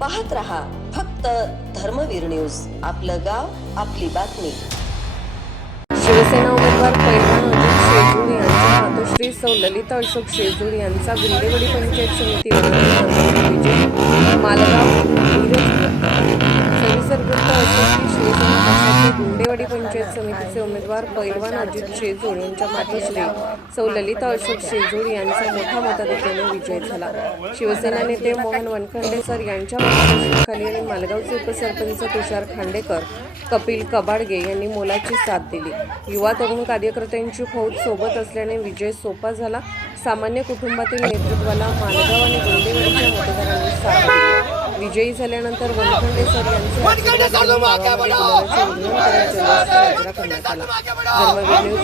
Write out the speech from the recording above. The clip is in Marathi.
पाहत रहा फक्त धर्मवीर न्यूज. आपलं गाव आपली बातमी. शिवसेना उमेदवार पैलवान अजित शेजूळ यांच्या मातोश्री सौ ललिता अशोक शेजूळ यांचा गुंडेवाडी पंचायत समिती विजय. मालगाव सविस्तर वृत्त असे की शिवसेना पक्षाचे गुंडेवाडी पंचायत समितीचे उमेदवार पैलवान अजित शेजूळ यांच्या मातोश्री सौ ललिता अशोक शेजूळ यांचा मोठ्या मताधिक्याने विजय झाला. शिवसेना नेते मोहन वनखंडे सर यांच्या मार्गदर्शनाखाली आणि मालगावचे उपसरपंच तुषार खांडेकर, कपिल कबाडगे यांनी मोलाची साथ दिली. युवा तरुण कार्यकर्त्यांची फौज सोबत असल्याने विजय सोपा झाला. सामान्य कुटुंबातील नेतृत्वाला मालगाव आणि गुंडेवाडीच्या मतदारांनी साथ दिली. विजयी झाल्यानंतर वनखंडे सर यांचे साजरा करण्यात आला. धर्मवीर न्यूज